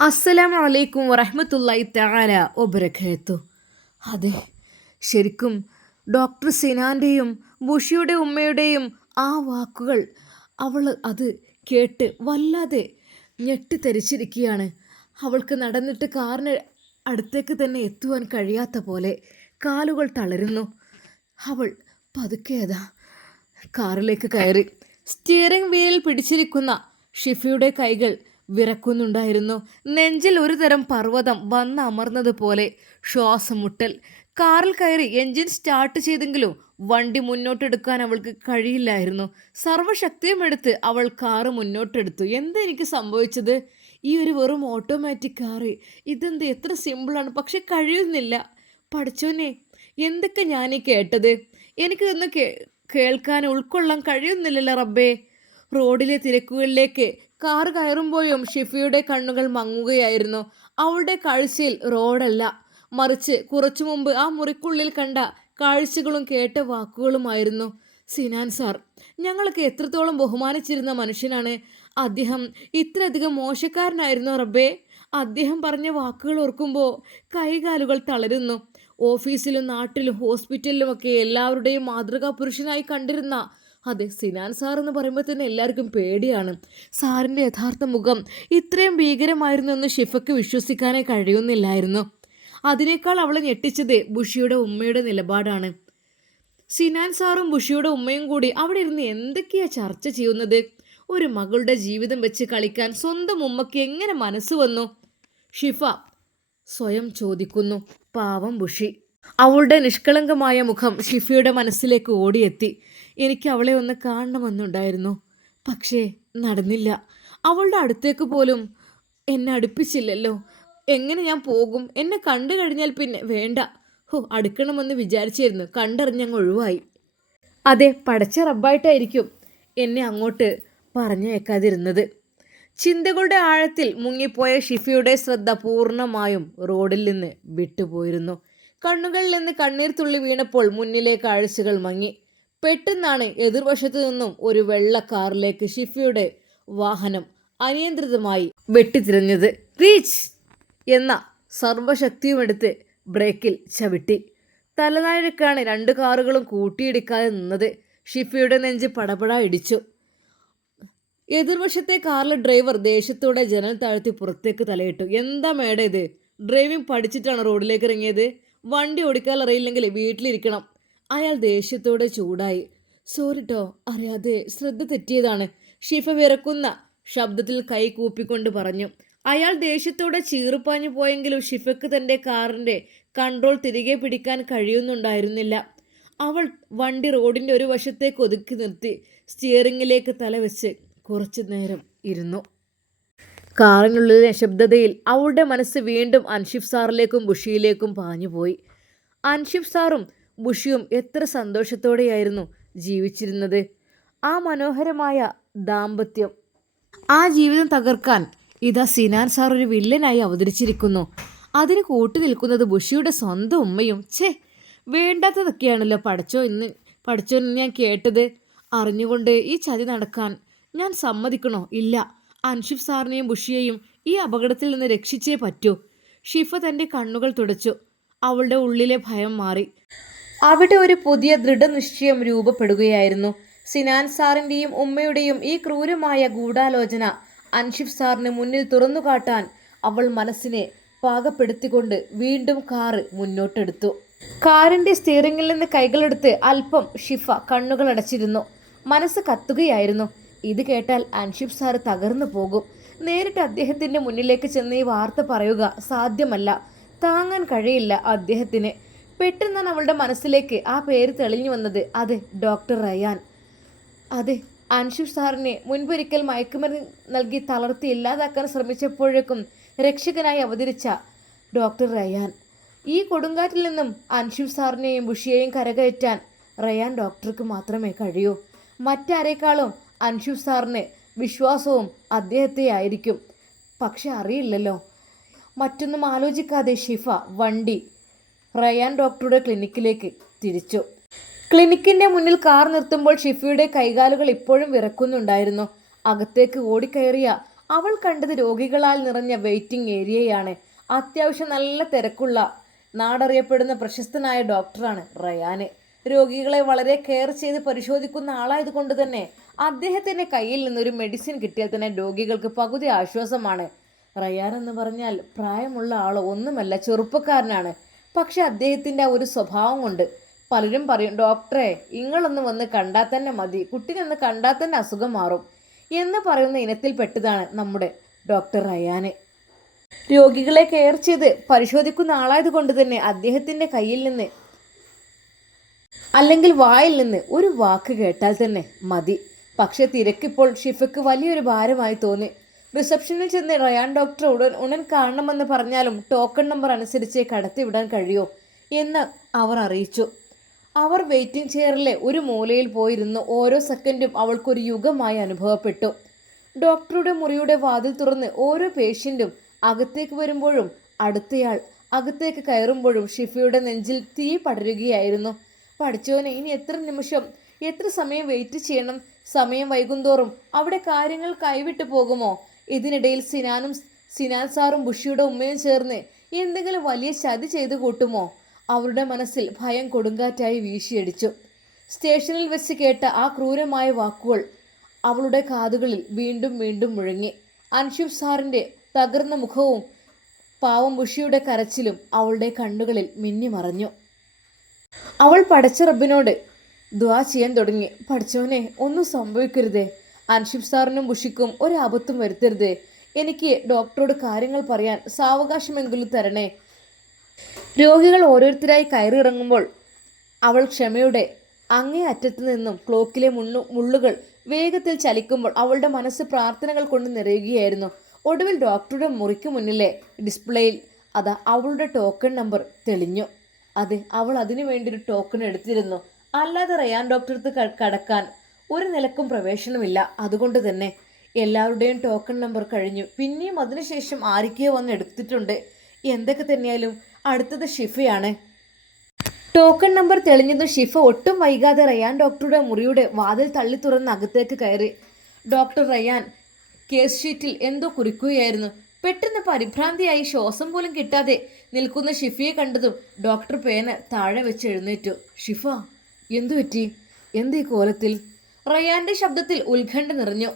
അസ്സലാമു അലൈക്കും വറഹ്മത്തുള്ളാഹി തആല വബറകാത്തു. അതെ, ശരിക്കും ഡോക്ടർ സിനാൻ്റെയും ബുഷിയുടെ ഉമ്മയുടെയും ആ വാക്കുകൾ അവൾ അത് കേട്ട് വല്ലാതെ ഞെട്ടിത്തരിച്ചിരിക്കുകയാണ്. അവൾക്ക് നടന്നിട്ട് കാറിന് അടുത്തേക്ക് തന്നെ എത്തുവാൻ കഴിയാത്ത പോലെ കാലുകൾ തളരുന്നു. അവൾ പതുക്കെ അതാ കാറിലേക്ക് കയറി. സ്റ്റിയറിംഗ് വീലിൽ പിടിച്ചിരിക്കുന്ന ഷിഫയുടെ കൈകൾ വിറക്കുന്നുണ്ടായിരുന്നു. നെഞ്ചിൽ ഒരു തരം പർവ്വതം വന്നമർന്നതുപോലെ ശ്വാസം മുട്ടൽ. കാറിൽ കയറി എൻജിൻ സ്റ്റാർട്ട് ചെയ്തെങ്കിലും വണ്ടി മുന്നോട്ടെടുക്കാൻ അവൾക്ക് കഴിയില്ലായിരുന്നു. സർവ്വശക്തിയും എടുത്ത് അവൾ കാറ് മുന്നോട്ടെടുത്തു. എന്താ എനിക്ക് സംഭവിച്ചത്? ഈ ഒരു വെറും ഓട്ടോമാറ്റിക് കാറ്, ഇതെന്ത് എത്ര സിമ്പിളാണ്, പക്ഷെ കഴിയുന്നില്ല. പഠിച്ചോനെ, എന്തൊക്കെ ഞാനീ കേട്ടത്? എനിക്കിതൊന്ന് കേൾക്കാൻ ഉൾക്കൊള്ളാൻ കഴിയുന്നില്ലല്ലോ റബ്ബേ. റോഡിലെ തിരക്കുകളിലേക്ക് കാർ കയറുമ്പോഴും ഷിഫയുടെ കണ്ണുകൾ മങ്ങുകയായിരുന്നു. അവളുടെ കാഴ്ചയിൽ റോഡല്ല, മറിച്ച് കുറച്ചു മുമ്പ് ആ മുറിക്കുള്ളിൽ കണ്ട കാഴ്ചകളും കേട്ട വാക്കുകളുമായിരുന്നു. സിനാൻ സാർ, ഞങ്ങളൊക്കെ എത്രത്തോളം ബഹുമാനിച്ചിരുന്ന മനുഷ്യനാണ്. അദ്ദേഹം ഇത്രയധികം മോശക്കാരനായിരുന്നു റബ്ബേ. അദ്ദേഹം പറഞ്ഞ വാക്കുകൾ ഓർക്കുമ്പോൾ കൈകാലുകൾ തളരുന്നു. ഓഫീസിലും നാട്ടിലും ഹോസ്പിറ്റലിലുമൊക്കെ എല്ലാവരുടെയും മാതൃകാ പുരുഷനായി കണ്ടിരുന്ന, അതെ, സിനാൻ സാർ എന്ന് പറയുമ്പോൾ തന്നെ എല്ലാവർക്കും പേടിയാണ്. സാറിൻ്റെ യഥാർത്ഥ മുഖം ഇത്രയും ഭീകരമായിരുന്നു എന്ന് ഷിഫയ്ക്ക് വിശ്വസിക്കാനേ കഴിയുന്നില്ലായിരുന്നു. അതിനേക്കാൾ അവളെ ഞെട്ടിച്ചത് ബുഷിയുടെ ഉമ്മയുടെ നിലപാടാണ്. സിനാൻ സാറും ബുഷിയുടെ ഉമ്മയും കൂടി അവിടെ ഇരുന്ന് എന്തൊക്കെയാ ചർച്ച ചെയ്യുന്നത്? ഒരു മകളുടെ ജീവിതം വെച്ച് കളിക്കാൻ സ്വന്തം ഉമ്മയ്ക്ക് എങ്ങനെ മനസ്സ് വന്നു? ഷിഫ സ്വയം ചോദിക്കുന്നു. പാവം ബുഷി. അവളുടെ നിഷ്കളങ്കമായ മുഖം ഷിഫയുടെ മനസ്സിലേക്ക് ഓടിയെത്തി. എനിക്ക് അവളെ ഒന്ന് കാണണമെന്നുണ്ടായിരുന്നു, പക്ഷേ നടന്നില്ല. അവളുടെ അടുത്തേക്ക് പോലും എന്നെ അടുപ്പിച്ചില്ലല്ലോ. എങ്ങനെ ഞാൻ പോകും? എന്നെ കണ്ടു കഴിഞ്ഞാൽ പിന്നെ വേണ്ട. അടുക്കണമെന്ന് വിചാരിച്ചിരുന്നു, കണ്ടറിഞ്ഞങ്ങ് ഒഴിവായി. അതെ, പടച്ച റബ്ബായിട്ടായിരിക്കും എന്നെ അങ്ങോട്ട് പറഞ്ഞേക്കാതിരുന്നത്. ചിന്തകളുടെ ആഴത്തിൽ മുങ്ങിപ്പോയ ഷിഫയുടെ ശ്രദ്ധ പൂർണ്ണമായും റോഡിൽ നിന്ന് വിട്ടുപോയിരുന്നു. കണ്ണുകളിൽ നിന്ന് കണ്ണീർ തുള്ളി വീണപ്പോൾ മുന്നിലെ കാഴ്ചകൾ മങ്ങി. പെട്ടെന്നാണ് എതിർവശത്തു നിന്നും ഒരു വെള്ള കാറിലേക്ക് ഷിഫയുടെ വാഹനം അനിയന്ത്രിതമായി വെട്ടിത്തിരിഞ്ഞത്. റീച്ച് എന്ന സർവശക്തിയുമെടുത്ത് ബ്രേക്കിൽ ചവിട്ടി. തലനാരിഴക്കാണ് രണ്ട് കാറുകളും കൂട്ടിയിടിക്കാതെ നിന്നത്. ഷിഫയുടെ നെഞ്ച് പടപട ഇടിച്ചു. എതിർവശത്തെ കാറിലെ ഡ്രൈവർ ദേഷ്യത്തോടെ ജനൽ താഴ്ത്തി പുറത്തേക്ക് തലയിട്ടു. എന്താ മേഡം ഇത്? ഡ്രൈവിംഗ് പഠിച്ചിട്ടാണ് റോഡിലേക്ക് ഇറങ്ങിയത്? വണ്ടി ഓടിക്കാൻ അറിയില്ലെങ്കിൽ വീട്ടിലിരിക്കണം. അയാൾ ദേഷ്യത്തോടെ ചൂടായി. സോറിട്ടോ, അറിയാതെ ശ്രദ്ധ തെറ്റിയതാണ്, ഷിഫ വിറക്കുന്ന ശബ്ദത്തിൽ കൈ കൂപ്പിക്കൊണ്ട് പറഞ്ഞു. അയാൾ ദേഷ്യത്തോടെ ചീറുപ്പാഞ്ഞു പോയെങ്കിലും ഷിഫയ്ക്ക് തൻ്റെ കാറിൻ്റെ കൺട്രോൾ തിരികെ പിടിക്കാൻ കഴിയുന്നുണ്ടായിരുന്നില്ല. അവൾ വണ്ടി റോഡിൻ്റെ ഒരു വശത്തേക്ക് ഒതുക്കി നിർത്തി സ്റ്റിയറിങ്ങിലേക്ക് തലവെച്ച് കുറച്ചു നേരം ഇരുന്നു. കാറിനുള്ളിലെ നിശബ്ദതയിൽ അവളുടെ മനസ്സ് വീണ്ടും അൻഷിഫ് സാറിലേക്കും ബുഷിയിലേക്കും പാഞ്ഞുപോയി. അൻഷിഫ് സാറും ബുഷിയും എത്ര സന്തോഷത്തോടെയായിരുന്നു ജീവിച്ചിരുന്നത്. ആ മനോഹരമായ ദാമ്പത്യം, ആ ജീവിതം തകർക്കാൻ ഇതാ സിനാൻ സാർ ഒരു വില്ലനായി അവതരിച്ചിരിക്കുന്നു. അതിന് കൂട്ടു നിൽക്കുന്നത് ബുഷിയുടെ സ്വന്തം ഉമ്മയും. വേണ്ടാത്തതൊക്കെയാണല്ലോ പഠിച്ചോ ഞാൻ കേട്ടത്. അറിഞ്ഞുകൊണ്ട് ഈ ചതി നടക്കാൻ ഞാൻ സമ്മതിക്കണോ? ഇല്ല. അൻഷിഫ് സാറിനെയും ബുഷിയെയും ഈ അപകടത്തിൽ നിന്ന് രക്ഷിച്ചേ പറ്റൂ. ഷിഫ തൻ്റെ കണ്ണുകൾ തുടച്ചു. അവളുടെ ഉള്ളിലെ ഭയം മാറി. അവിടെ ഒരു പുതിയ ദൃഢനിശ്ചയം രൂപപ്പെടുകയായിരുന്നു. സിനാൻ സാറിൻ്റെയും ഉമ്മയുടെയും ഈ ക്രൂരമായ ഗൂഢാലോചന അൻഷിഫ് സാറിന് മുന്നിൽ തുറന്നു കാട്ടാൻ അവൾ മനസ്സിനെ പാകപ്പെടുത്തിക്കൊണ്ട് വീണ്ടും കാറ് മുന്നോട്ടെടുത്തു. കാറിൻ്റെ സ്റ്റിയറിംഗിൽ നിന്ന് കൈകളെടുത്ത് അല്പം ഷിഫ കണ്ണുകൾ അടച്ചിരുന്നു. മനസ്സ് കത്തുകയായിരുന്നു. ഇത് കേട്ടാൽ അൻഷിഫ് സാറ് തകർന്നു പോകും. നേരിട്ട് അദ്ദേഹത്തിൻ്റെ മുന്നിലേക്ക് ചെന്ന് ഈ വാർത്ത പറയുക സാധ്യമല്ല, താങ്ങാൻ കഴിയില്ല അദ്ദേഹത്തിന്. പെട്ടെന്നാണ് അവളുടെ മനസ്സിലേക്ക് ആ പേര് തെളിഞ്ഞു വന്നത്. അതെ, ഡോക്ടർ റയാൻ. അതെ, അൻഷിഫ് സാറിനെ മുൻപൊരിക്കൽ മയക്കുമരുന്ന് നൽകി തളർത്തി ഇല്ലാതാക്കാൻ ശ്രമിച്ചപ്പോഴേക്കും രക്ഷകനായി അവതരിച്ച ഡോക്ടർ റയാൻ. ഈ കൊടുങ്കാറ്റിൽ നിന്നും അൻഷിഫ് സാറിനെയും ബുഷിയെയും കരകയറ്റാൻ റയാൻ ഡോക്ടർക്ക് മാത്രമേ കഴിയൂ. മറ്റാരേക്കാളും അൻഷിഫ് സാറിന് വിശ്വാസവും അദ്ദേഹത്തെ ആയിരിക്കും. പക്ഷെ അറിയില്ലല്ലോ. മറ്റൊന്നും ആലോചിക്കാതെ ഷിഫ വണ്ടി റയാൻ ഡോക്ടറുടെ ക്ലിനിക്കിലേക്ക് തിരിച്ചു. ക്ലിനിക്കിൻ്റെ മുന്നിൽ കാർ നിർത്തുമ്പോൾ ഷിഫയുടെ കൈകാലുകൾ ഇപ്പോഴും വിറക്കുന്നുണ്ടായിരുന്നു. അകത്തേക്ക് ഓടിക്കയറിയ അവൾ കണ്ടത് രോഗികളാൽ നിറഞ്ഞ വെയിറ്റിംഗ് ഏരിയയാണ്. അത്യാവശ്യം നല്ല തിരക്കുള്ള നാടറിയപ്പെടുന്ന പ്രശസ്തനായ ഡോക്ടറാണ് റയാന്. രോഗികളെ വളരെ കെയർ ചെയ്ത് പരിശോധിക്കുന്ന ആളായതുകൊണ്ട് തന്നെ അദ്ദേഹത്തിൻ്റെ കയ്യിൽ നിന്നൊരു മെഡിസിൻ കിട്ടിയാൽ തന്നെ രോഗികൾക്ക് പകുതി ആശ്വാസമാണ്. റയാൻ എന്ന് പറഞ്ഞാൽ പ്രായമുള്ള ആൾ ഒന്നുമല്ല, ചെറുപ്പക്കാരനാണ്. പക്ഷെ അദ്ദേഹത്തിൻ്റെ ആ ഒരു സ്വഭാവം കൊണ്ട് പലരും പറയും, ഡോക്ടറെ ഇങ്ങളൊന്ന് വന്ന് കണ്ടാൽ തന്നെ മതി, കുട്ടീനൊന്ന് കണ്ടാൽ തന്നെ അസുഖം മാറും എന്ന് പറയുന്ന ഇനത്തിൽപ്പെട്ടതാണ് നമ്മുടെ ഡോക്ടർ റയാന്. രോഗികളെ കെയർ ചെയ്ത് പരിശോധിക്കുന്ന ആളായതുകൊണ്ട് തന്നെ അദ്ദേഹത്തിൻ്റെ കയ്യിൽ നിന്ന് അല്ലെങ്കിൽ വായിൽ നിന്ന് ഒരു വാക്ക് കേട്ടാൽ തന്നെ മതി. പക്ഷെ തിരക്കിപ്പോൾ ഷിഫയ്ക്ക് വലിയൊരു ഭാരമായി തോന്നി. റിസപ്ഷനിൽ ചെന്ന് റയാൻ ഡോക്ടർ ഉടൻ കാണണമെന്ന് പറഞ്ഞാലും ടോക്കൺ നമ്പർ അനുസരിച്ച് കടത്തിവിടാൻ കഴിയോ എന്ന് അവർ അറിയിച്ചു. അവർ വെയിറ്റിംഗ് ചെയറിലെ ഒരു മൂലയിൽ പോയിരുന്നു. ഓരോ സെക്കൻഡും അവൾക്കൊരു യുഗമായി അനുഭവപ്പെട്ടു. ഡോക്ടറുടെ മുറിയുടെ വാതിൽ തുറന്ന് ഓരോ പേഷ്യൻറ്റും അകത്തേക്ക് വരുമ്പോഴും അടുത്തയാൾ അകത്തേക്ക് കയറുമ്പോഴും ഷിഫയുടെ നെഞ്ചിൽ തീ പടരുകയായിരുന്നു. പഠിച്ചോനെ, ഇനി എത്ര നിമിഷം, എത്ര സമയം വെയിറ്റ് ചെയ്യണം? സമയം വൈകുന്തോറും അവിടെ കാര്യങ്ങൾ കൈവിട്ടു പോകുമോ? ഇതിനിടയിൽ സിനാൻ സാറും ബുഷിയുടെ ഉമ്മയും ചേർന്ന് എന്തെങ്കിലും വലിയ ചതി ചെയ്തു കൂട്ടുമോ? അവരുടെ മനസ്സിൽ ഭയം കൊടുങ്കാറ്റായി വീശിയടിച്ചു. സ്റ്റേഷനിൽ വെച്ച് കേട്ട ആ ക്രൂരമായ വാക്കുകൾ അവളുടെ കാതുകളിൽ വീണ്ടും വീണ്ടും മുഴങ്ങി. അൻഷിഫ് സാറിൻ്റെ തകർന്ന മുഖവും പാവം ബുഷിയുടെ കരച്ചിലും അവളുടെ കണ്ണുകളിൽ മിന്നിമറഞ്ഞു. അവൾ പടച്ച റബ്ബിനോട് ദുആ ചെയ്യാൻ തുടങ്ങി. പഠിച്ചവനെ, ഒന്നും സംഭവിക്കരുതേ, അൻഷിഫ് സാറിനും ബുഷിക്കും ഒരാപത്തും വരുത്തരുതേ, എനിക്ക് ഡോക്ടറോട് കാര്യങ്ങൾ പറയാൻ സാവകാശമെങ്കിലും തരണേ. രോഗികൾ ഓരോരുത്തരായി കയറിയിറങ്ങുമ്പോൾ അവൾ ക്ഷമയുടെ അങ്ങേ അറ്റത്തു നിന്നും ക്ലോക്കിലെ മുള്ളുകൾ വേഗത്തിൽ ചലിക്കുമ്പോൾ അവളുടെ മനസ്സ് പ്രാർത്ഥനകൾ കൊണ്ട് നിറയുകയായിരുന്നു. ഒടുവിൽ ഡോക്ടറുടെ മുറിക്ക് മുന്നിലെ ഡിസ്പ്ലേയിൽ അതാ അവളുടെ ടോക്കൺ നമ്പർ തെളിഞ്ഞു. അതെ, അവൾ അതിനു വേണ്ടി ഒരു ടോക്കൺ എടുത്തിരുന്നു. അല്ലാതെ റയാൻ ഡോക്ടർക്ക് കടക്കാൻ ഒരു നിലക്കും പ്രവേശനമില്ല. അതുകൊണ്ട് തന്നെ എല്ലാവരുടെയും ടോക്കൺ നമ്പർ കഴിഞ്ഞു. പിന്നെയും അതിനുശേഷം ആരൊക്കെയോ വന്ന് എടുത്തിട്ടുണ്ട്. എന്തൊക്കെ തന്നെയായാലും അടുത്തത് ഷിഫയാണ്. ടോക്കൺ നമ്പർ തെളിഞ്ഞതും ഷിഫ ഒട്ടും വൈകാതെ റയാൻ ഡോക്ടറുടെ മുറിയുടെ വാതിൽ തള്ളി തുറന്ന് അകത്തേക്ക് കയറി. ഡോക്ടർ റയാൻ കേസ് ഷീറ്റിൽ എന്തോ കുറിക്കുകയായിരുന്നു. പെട്ടെന്ന് പരിഭ്രാന്തിയായി ശ്വാസം പോലും കിട്ടാതെ നിൽക്കുന്ന ഷിഫയെ കണ്ടതും ഡോക്ടർ പേന താഴെ വെച്ച് എഴുന്നേറ്റു. ഷിഫ, എന്തു പറ്റി? എന്തീ കോലത്തിൽ? റയാന്റെ ശബ്ദത്തിൽ ഉത്കണ്ഠ നിറഞ്ഞു.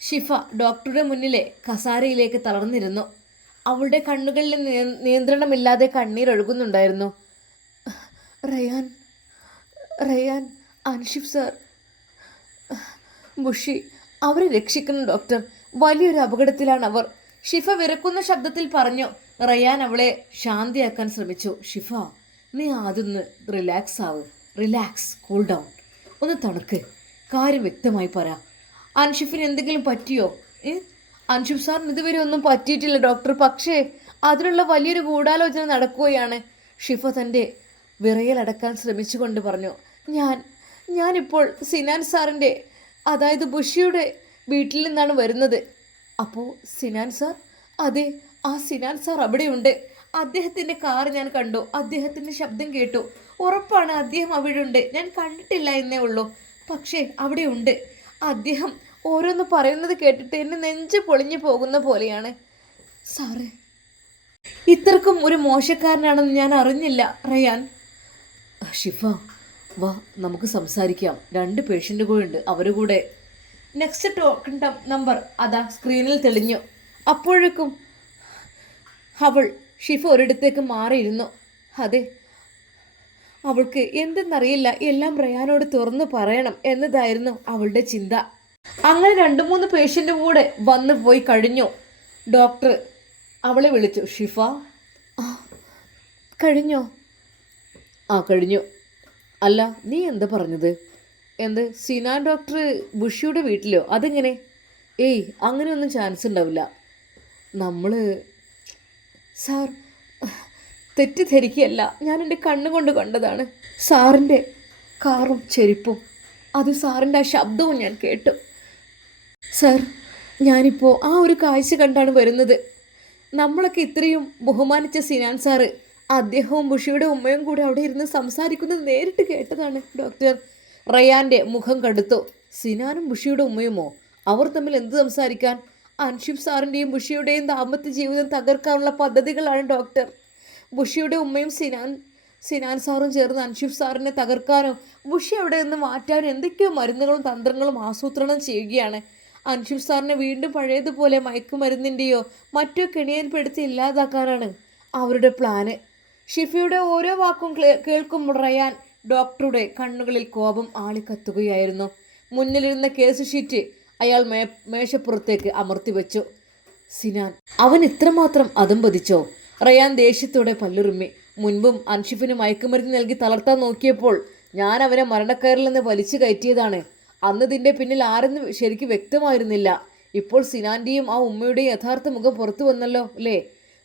ഷിഫ ഡോക്ടറുടെ മുന്നിലെ കസാരയിലേക്ക് തളർന്നിരുന്നു. അവളുടെ കണ്ണുകളിൽ നിയന്ത്രണമില്ലാതെ കണ്ണീരൊഴുകുന്നുണ്ടായിരുന്നു. റയാൻ, അൻഷിഫ് സാർ, ബുഷി, അവരെ രക്ഷിക്കണം ഡോക്ടർ, വലിയൊരു അപകടത്തിലാണ് അവർ. ഷിഫ വിറക്കുന്ന ശബ്ദത്തിൽ പറഞ്ഞു. റയാൻ അവളെ ശാന്തിയാക്കാൻ ശ്രമിച്ചു. ഷിഫ, നീ ആദ്യം റിലാക്സ് ആവ്. റിലാക്സ്, കൂൾ ഡൗൺ, ഒന്ന് തണുക്ക്, കാര്യം വ്യക്തമായി പറ. അൻഷിഫിന് എന്തെങ്കിലും പറ്റിയോ? അൻഷിഫ് സാറിന് ഇതുവരെ ഒന്നും പറ്റിയിട്ടില്ല ഡോക്ടർ, പക്ഷേ അതിനുള്ള വലിയൊരു ഗൂഢാലോചന നടക്കുകയാണ്. ഷിഫ തൻ്റെ വിറയലടക്കാൻ ശ്രമിച്ചുകൊണ്ട് പറഞ്ഞു. ഞാനിപ്പോൾ സിനാൻ സാറിൻ്റെ, അതായത് ബുഷിയുടെ വീട്ടിൽ നിന്നാണ് വരുന്നത്. അപ്പോൾ സിനാൻ സാർ? അതെ, ആ സിനാൻ സാർ അവിടെയുണ്ട്. അദ്ദേഹത്തിൻ്റെ കാർ ഞാൻ കണ്ടു, അദ്ദേഹത്തിൻ്റെ ശബ്ദം കേട്ടു. ഉറപ്പാണ് അദ്ദേഹം അവിടെയുണ്ട്. ഞാൻ കണ്ടിട്ടില്ല എന്നേ ഉള്ളൂ, പക്ഷേ അവിടെയുണ്ട്. അദ്ദേഹം ഓരോന്ന് പറയുന്നത് കേട്ടിട്ട് എന്നെ നെഞ്ച് പൊളിഞ്ഞു പോകുന്ന പോലെയാണ്. സാറേ, ഇത്രക്കും ഒരു മോശക്കാരനാണെന്ന് ഞാൻ അറിഞ്ഞില്ല റയാൻ. ഷിഫ, വാ, നമുക്ക് സംസാരിക്കാം. 2 പേഷ്യൻ്റ് കൂടെ ഉണ്ട്, അവരുകൂടെ. നെക്സ്റ്റ് ടോക്കൺ നമ്പർ അതാ സ്ക്രീനിൽ തെളിഞ്ഞു. അപ്പോഴേക്കും ഷിഫ ഒരിടത്തേക്ക് മാറിയിരുന്നു. അതെ, അവൾക്ക് എന്തെന്നറിയില്ല, എല്ലാം റയാനോട് തുറന്നു പറയണം എന്നതായിരുന്നു അവളുടെ ചിന്ത. അങ്ങനെ 2-3 പേഷ്യൻ്റ് കൂടെ വന്നു പോയി കഴിഞ്ഞു. ഡോക്ടർ അവളെ വിളിച്ചു. ഷിഫ, കഴിഞ്ഞോ? കഴിഞ്ഞു. അല്ല, നീ എന്താ പറഞ്ഞത്? എന്ത്? സിനാൻ ഡോക്ടർ ബുഷിയുടെ വീട്ടിലോ? അതെങ്ങനെ? അങ്ങനെയൊന്നും ചാൻസ് ഉണ്ടാവില്ല. സാർ, തെറ്റിദ്ധരിക്കുകയല്ല, ഞാൻ എൻ്റെ കണ്ണുകൊണ്ട് കണ്ടതാണ്. സാറിൻ്റെ കാറും ചെരുപ്പും, അത് സാറിൻ്റെ ആ ശബ്ദവും ഞാൻ കേട്ടു. സാർ, ഞാനിപ്പോൾ ആ ഒരു കാഴ്ച കണ്ടാണ് വരുന്നത്. നമ്മളൊക്കെ ഇത്രയും ബഹുമാനിച്ച സിനാൻ സാറ് അദ്ദേഹവും ബുഷിയുടെ ഉമ്മയും കൂടെ അവിടെ ഇരുന്ന് സംസാരിക്കുന്നത് നേരിട്ട് കേട്ടതാണ് ഡോക്ടർ. റയാൻ്റെ മുഖം കടുത്തു. സിനാനും ബുഷിയുടെ ഉമ്മയുമോ? അവർ തമ്മിൽ എന്ത് സംസാരിക്കാൻ? അൻഷിഫ് സാറിൻ്റെയും ബുഷിയുടെയും ദാമ്പത്യ ജീവിതം തകർക്കാനുള്ള പദ്ധതികളാണ് ഡോക്ടർ. ബുഷിയുടെ ഉമ്മയും സിനാൻ സാറും ചേർന്ന് അൻഷിഫ് സാറിനെ തകർക്കാനോ ബുഷി അവിടെ നിന്ന് മാറ്റാനോ എന്തൊക്കെയോ മരുന്നുകളും തന്ത്രങ്ങളും ആസൂത്രണം ചെയ്യുകയാണ്. അൻഷിഫ് സാറിനെ വീണ്ടും പഴയതുപോലെ മയക്കുമരുന്നിൻ്റെയോ മറ്റോ കെണിയൽപ്പെടുത്തി ഇല്ലാതാക്കാനാണ് അവരുടെ പ്ലാന്. ഷിഫയുടെ ഓരോ വാക്കും കേൾക്കുമ്പോൾ റയാൻ ഡോക്ടറുടെ കണ്ണുകളിൽ കോപം ആളിക്കത്തുകയായിരുന്നു. മുന്നിലിരുന്ന കേസ് ഷീറ്റ് അയാൾ മേശപ്പുറത്തേക്ക് അമർത്തി വെച്ചു. സിനാൻ, അവൻ ഇത്രമാത്രം അതമ്പതിച്ചോ? റയാൻ ദേഷ്യത്തോടെ പല്ലുറുമ്മി. മുൻപും അൻഷിഫിന് മയക്കുമരുന്ന് നൽകി തളർത്താൻ നോക്കിയപ്പോൾ ഞാൻ അവനെ മരണക്കയറിൽ നിന്ന് വലിച്ചു കയറ്റിയതാണ്. അന്ന് ഇതിൻ്റെ പിന്നിൽ ആരെന്ന് ശരിക്കും വ്യക്തമായിരുന്നില്ല. ഇപ്പോൾ സിനാൻ്റെയും ആ ഉമ്മയുടെയും യഥാർത്ഥ മുഖം പുറത്തു വന്നല്ലോ അല്ലേ?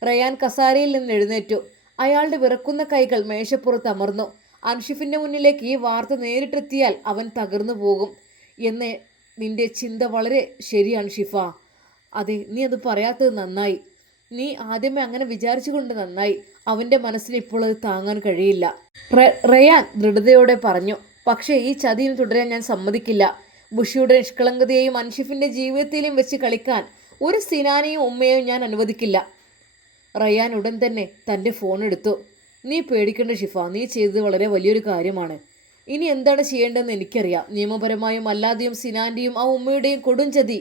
റയാൻ കസാരയിൽ നിന്ന് എഴുന്നേറ്റു. അയാളുടെ വിറക്കുന്ന കൈകൾ മേശപ്പുറത്ത് അമർന്നു. അൻഷിഫിൻ്റെ മുന്നിലേക്ക് ഈ വാർത്ത നേരിട്ടെത്തിയാൽ അവൻ തകർന്നു പോകും എന്ന് നിന്റെ ചിന്ത വളരെ ശരിയാണ് ഷിഫ. അതെ, നീ അത് പറയാത്തത് നന്നായി. നീ ആദ്യമേ അങ്ങനെ വിചാരിച്ചു കൊണ്ട് നന്നായി. അവൻ്റെ മനസ്സിന് ഇപ്പോൾ അത് താങ്ങാൻ കഴിയില്ല. റയാൻ ദൃഢതയോടെ പറഞ്ഞു. പക്ഷേ ഈ ചതിയിൽ തുടരാൻ ഞാൻ സമ്മതിക്കില്ല. ബുഷിയുടെ നിഷ്കളങ്കതയെയും അൻഷിഫിൻ്റെ ജീവിതത്തിലും വെച്ച് കളിക്കാൻ ഒരു സിനാനെയും ഉമ്മയെയും ഞാൻ അനുവദിക്കില്ല. റയാൻ ഉടൻ തന്നെ തൻ്റെ ഫോൺ എടുത്തു. നീ പേടിക്കേണ്ട ഷിഫ, നീ ചെയ്തത് വളരെ വലിയൊരു കാര്യമാണ്. ഇനി എന്താണ് ചെയ്യേണ്ടതെന്ന് എനിക്കറിയാം. നിയമപരമായും അല്ലാതെയും സിനാൻ്റെയും ആ ഉമ്മയുടെയും കൊടും ചതി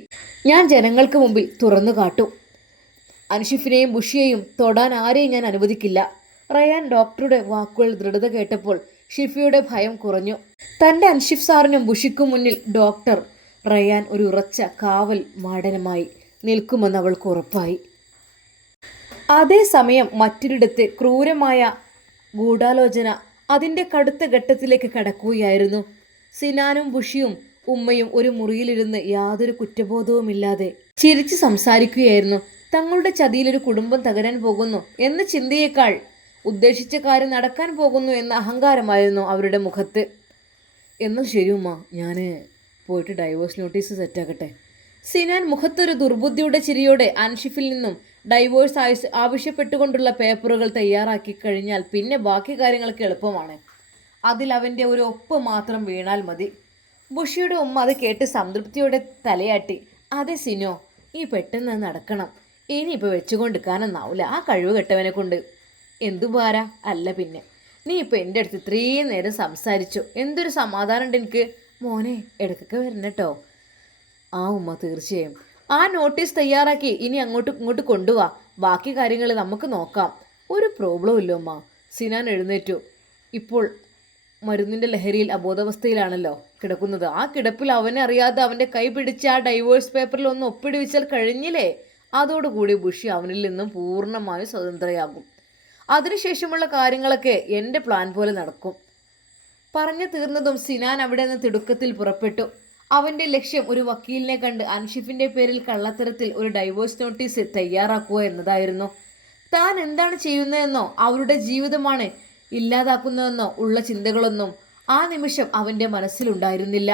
ഞാൻ ജനങ്ങൾക്ക് മുമ്പിൽ തുറന്നു കാട്ടും. അൻഷിഫിനെയും ബുഷിയെയും തൊടാൻ ആരെയും ഞാൻ അനുവദിക്കില്ല. റയാൻ ഡോക്ടറുടെ വാക്കുകൾ ദൃഢത കേട്ടപ്പോൾ ഷിഫയുടെ ഭയം കുറഞ്ഞു. തൻ്റെ അൻഷിഫ് സാറിനും ബുഷിക്കും മുന്നിൽ ഡോക്ടർ റയാൻ ഒരു ഉറച്ച കാവൽ മാടനുമായി നിൽക്കുമെന്ന് അവൾക്ക് ഉറപ്പായി. അതേസമയം മറ്റൊരിടത്ത് ക്രൂരമായ ഗൂഢാലോചന അതിൻ്റെ കടുത്ത ഘട്ടത്തിലേക്ക് കടക്കുകയായിരുന്നു. സിനാനും ബുഷിയും ഉമ്മയും ഒരു മുറിയിലിരുന്ന് യാതൊരു കുറ്റബോധവുമില്ലാതെ ചിരിച്ച് സംസാരിക്കുകയായിരുന്നു. തങ്ങളുടെ ചതിയിലൊരു കുടുംബം തകരാൻ പോകുന്നു എന്ന ചിന്തയേക്കാൾ ഉദ്ദേശിച്ച കാര്യം നടക്കാൻ പോകുന്നു എന്ന അഹങ്കാരമായിരുന്നു അവരുടെ മുഖത്ത്. എന്നാൽ ശരി ഉമ്മ, ഞാൻ പോയിട്ട് ഡൈവോഴ്സ് നോട്ടീസ് സെറ്റാക്കട്ടെ. സിനാൻ മുഖത്തൊരു ദുർബുദ്ധിയുടെ ചിരിയോടെ അൻഷിഫിൽ നിന്നും ഡൈവോഴ്സ് ആവശ്യപ്പെട്ടുകൊണ്ടുള്ള പേപ്പറുകൾ തയ്യാറാക്കി കഴിഞ്ഞാൽ പിന്നെ ബാക്കി കാര്യങ്ങൾക്ക് എളുപ്പമാണ്. അതിൽ അവൻ്റെ ഒരു ഒപ്പ് മാത്രം വീണാൽ മതി. ബുഷിയുടെ ഉമ്മ അത് കേട്ട് സംതൃപ്തിയോടെ തലയാട്ടി. അതെ സിനോ, ഈ പെട്ടെന്ന് നടക്കണം. ഇനിയിപ്പോൾ വെച്ചുകൊണ്ടിരിക്കാനൊന്നാവില്ല ആ കഴിവ് കെട്ടവനെ കൊണ്ട്. എന്തു ഭാര അല്ല പിന്നെ. നീ ഇപ്പോൾ എൻ്റെ അടുത്ത് ഇത്രയും നേരം സംസാരിച്ചു, എന്തൊരു സമാധാനം ഉണ്ട് എനിക്ക്. മോനെ ഇടയ്ക്കൊക്കെ വരണം കേട്ടോ. ആ ഉമ്മ, തീർച്ചയായും. ആ നോട്ടീസ് തയ്യാറാക്കി ഇനി ഇങ്ങോട്ട് കൊണ്ടുപോവാ. ബാക്കി കാര്യങ്ങൾ നമുക്ക് നോക്കാം. ഒരു പ്രോബ്ലം ഇല്ല ഉമ്മ. സിനാൻ എഴുന്നേറ്റു. ഇപ്പോൾ മരുന്നിൻ്റെ ലഹരിയിൽ അബോധാവസ്ഥയിലാണല്ലോ കിടക്കുന്നത്. ആ കിടപ്പിൽ അവനെ അറിയാതെ അവൻ്റെ കൈ പിടിച്ച് ആ ഡൈവോഴ്സ് പേപ്പറിൽ ഒന്ന് ഒപ്പിടുവിച്ചാൽ കഴിഞ്ഞില്ലേ? അതോടുകൂടി ബുഷി അവനിൽ നിന്നും പൂർണ്ണമായും സ്വതന്ത്രയാകും. അതിനുശേഷമുള്ള കാര്യങ്ങളൊക്കെ എൻ്റെ പ്ലാൻ പോലെ നടക്കും. പറഞ്ഞു തീർന്നതും സിനാൻ അവിടെ നിന്ന് തിടുക്കത്തിൽ പുറപ്പെട്ടു. അവൻ്റെ ലക്ഷ്യം ഒരു വക്കീലിനെ കണ്ട് അൻഷിഫിൻ്റെ പേരിൽ കള്ളത്തരത്തിൽ ഒരു ഡൈവോഴ്സ് നോട്ടീസ് തയ്യാറാക്കുക എന്നതായിരുന്നു. താൻ എന്താണ് ചെയ്യുന്നതെന്നോ അവരുടെ ജീവിതമാണ് ഇല്ലാതാക്കുന്നതെന്നോ ഉള്ള ചിന്തകളൊന്നും ആ നിമിഷം അവൻ്റെ മനസ്സിലുണ്ടായിരുന്നില്ല.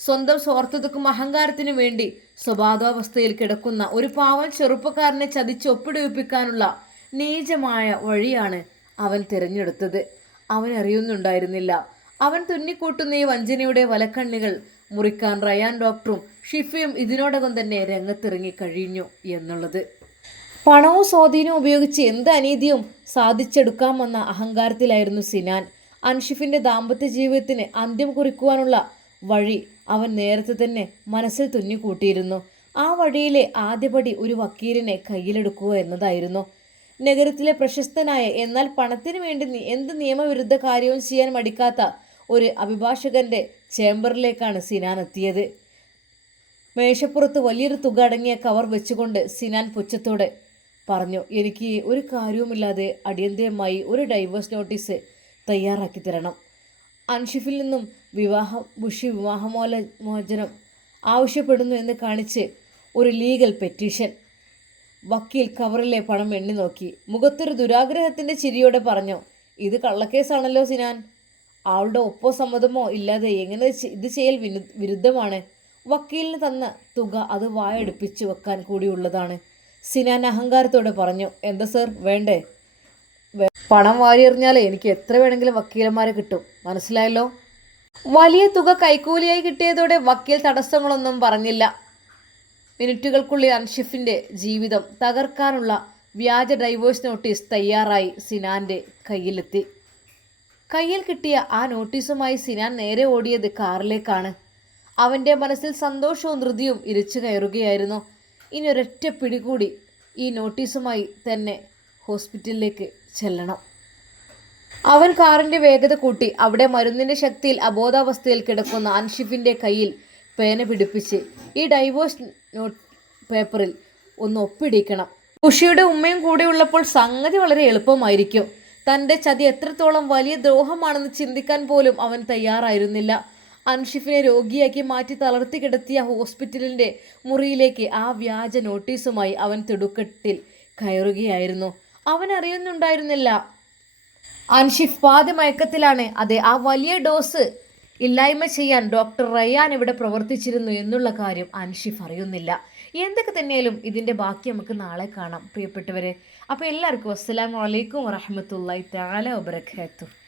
സ്വന്തം സ്വാർത്ഥതയ്ക്കും അഹങ്കാരത്തിനു വേണ്ടി സ്വബോധാവസ്ഥയിൽ കിടക്കുന്ന ഒരു പാവം ചെറുപ്പക്കാരനെ ചതിച്ച് ഒപ്പിടുവിപ്പിക്കാനുള്ള നീചമായ വഴിയാണ് അവൻ തിരഞ്ഞെടുത്തത്. അവൻ അറിയുന്നുണ്ടായിരുന്നില്ല അവൻ തുന്നിക്കൂട്ടുന്ന ഈ വഞ്ചനയുടെ വലക്കണ്ണികൾ മുറിക്കാൻ റയാൻ ഡോക്ടറും ഷിഫയും ഇതിനോടകം തന്നെ രംഗത്തിറങ്ങി കഴിഞ്ഞു എന്നുള്ളത്. പണവും സ്വാധീനവും ഉപയോഗിച്ച് എന്ത് അനീതിയും സാധിച്ചെടുക്കാമെന്ന അഹങ്കാരത്തിലായിരുന്നു സിനാൻ. അൻഷിഫിൻ്റെ ദാമ്പത്യ ജീവിതത്തിന് അന്ത്യം കുറിക്കുവാനുള്ള വഴി അവൻ നേരത്തെ തന്നെ മനസ്സിൽ തുന്നിക്കൂട്ടിയിരുന്നു. ആ വഴിയിലെ ആദ്യപടി ഒരു വക്കീലിനെ കയ്യിലെടുക്കുക എന്നതായിരുന്നു. നഗരത്തിലെ പ്രശസ്തനായ എന്നാൽ പണത്തിന് വേണ്ടി എന്ത് നിയമവിരുദ്ധ കാര്യവും ചെയ്യാൻ മടിക്കാത്ത ഒരു അഭിഭാഷകന്റെ ചേംബറിലേക്കാണ് സിനാൻ എത്തിയത്. മേശപ്പുറത്ത് വലിയൊരു തുക അടങ്ങിയ കവർ വെച്ചുകൊണ്ട് സിനാൻ പുച്ഛത്തോടെ പറഞ്ഞു, എനിക്ക് ഒരു കാര്യവുമില്ലാതെ അടിയന്തരമായി ഒരു ഡൈവേഴ്സ് നോട്ടീസ് തയ്യാറാക്കി തരണം. അൻഷിഫിൽ നിന്നും ബുഷി വിവാഹമോചനം ആവശ്യപ്പെടുന്നു എന്ന് കാണിച്ച് ഒരു ലീഗൽ പെറ്റീഷൻ. വക്കീൽ കവറിലെ പണം എണ്ണി നോക്കി മുഖത്തൊരു ദുരാഗ്രഹത്തിൻ്റെ ചിരിയോടെ പറഞ്ഞു, ഇത് കള്ളക്കേസാണല്ലോ സിനാൻ. ആളുടെ ഒപ്പോ സമ്മതമോ ഇല്ലാതെ എങ്ങനെ ഇത് ചെയ്യൽ വിരുദ്ധമാണ്. വക്കീലിന് തന്ന തുക അത് വായടുപ്പിച്ചു വെക്കാൻ കൂടിയുള്ളതാണ്. സിനാൻ അഹങ്കാരത്തോടെ പറഞ്ഞു, എന്താ സർ വേണ്ടേ? പണം വാരിയെറിഞ്ഞാൽ എനിക്ക് എത്ര വേണമെങ്കിലും വക്കീലന്മാരെ കിട്ടും, മനസ്സിലായല്ലോ. വലിയ തുക കൈക്കൂലിയായി കിട്ടിയതോടെ വക്കീൽ തടസ്സങ്ങളൊന്നും പറഞ്ഞില്ല. മിനിറ്റുകൾക്കുള്ളിൽ അൻഷിഫിൻ്റെ ജീവിതം തകർക്കാനുള്ള വ്യാജ ഡൈവോഴ്സ് നോട്ടീസ് തയ്യാറായി സിനാൻ്റെ കയ്യിലെത്തി. കയ്യിൽ കിട്ടിയ ആ നോട്ടീസുമായി സിനാൻ നേരെ ഓടിയത് കാറിലേക്കാണ്. അവൻ്റെ മനസ്സിൽ സന്തോഷവും ധൃതിയും ഇരച്ചു കയറുകയായിരുന്നു. ഇനി ഒരൊറ്റ പിടികൂടി ഈ നോട്ടീസുമായി തന്നെ ഹോസ്പിറ്റലിലേക്ക് ചെല്ലണം. അവൻ കാറിൻ്റെ വേഗത കൂട്ടി അവിടെ മരുന്നിൻ്റെ ശക്തിയിൽ അബോധാവസ്ഥയിൽ കിടക്കുന്ന അൻഷിഫിൻ്റെ കയ്യിൽ പേന പിടിപ്പിച്ച് ഈ ഡൈവോഴ്സ് പേപ്പറിൽ ഒന്ന് ഒപ്പിടിക്കണം. ഉഷിയുടെ ഉമ്മയും കൂടെ ഉള്ളപ്പോൾ സംഗതി വളരെ എളുപ്പമായിരിക്കും. തൻ്റെ ചതി എത്രത്തോളം വലിയ ദ്രോഹമാണെന്ന് ചിന്തിക്കാൻ പോലും അവൻ തയ്യാറായിരുന്നില്ല. അൻഷിഫിനെ രോഗിയാക്കി മാറ്റി തളർത്തി കിടത്തിയ ഹോസ്പിറ്റലിൻ്റെ മുറിയിലേക്ക് ആ വ്യാജ നോട്ടീസുമായി അവൻ തിടുക്കത്തിൽ കയറുകയായിരുന്നു. അവൻ അറിയുന്നുണ്ടായിരുന്നില്ല അൻഷിഫ് പാതിമയക്കത്തിലാണ്. അതെ, ആ വലിയ ഡോസ് ഇല്ലായ്മ ചെയ്യാൻ ഡോക്ടർ റയ്യാൻ ഇവിടെ പ്രവർത്തിച്ചിരുന്നു എന്നുള്ള കാര്യം അൻഷിഫ് അറിയുന്നില്ല. എന്തൊക്കെ തന്നെയാലും ഇതിൻ്റെ ബാക്കി നമുക്ക് നാളെ കാണാം പ്രിയപ്പെട്ടവരെ. അപ്പോൾ എല്ലാവർക്കും അസ്സലാമു അലൈക്കും വറഹ്മത്തുള്ളാഹി തആല വബറകാതുഹു.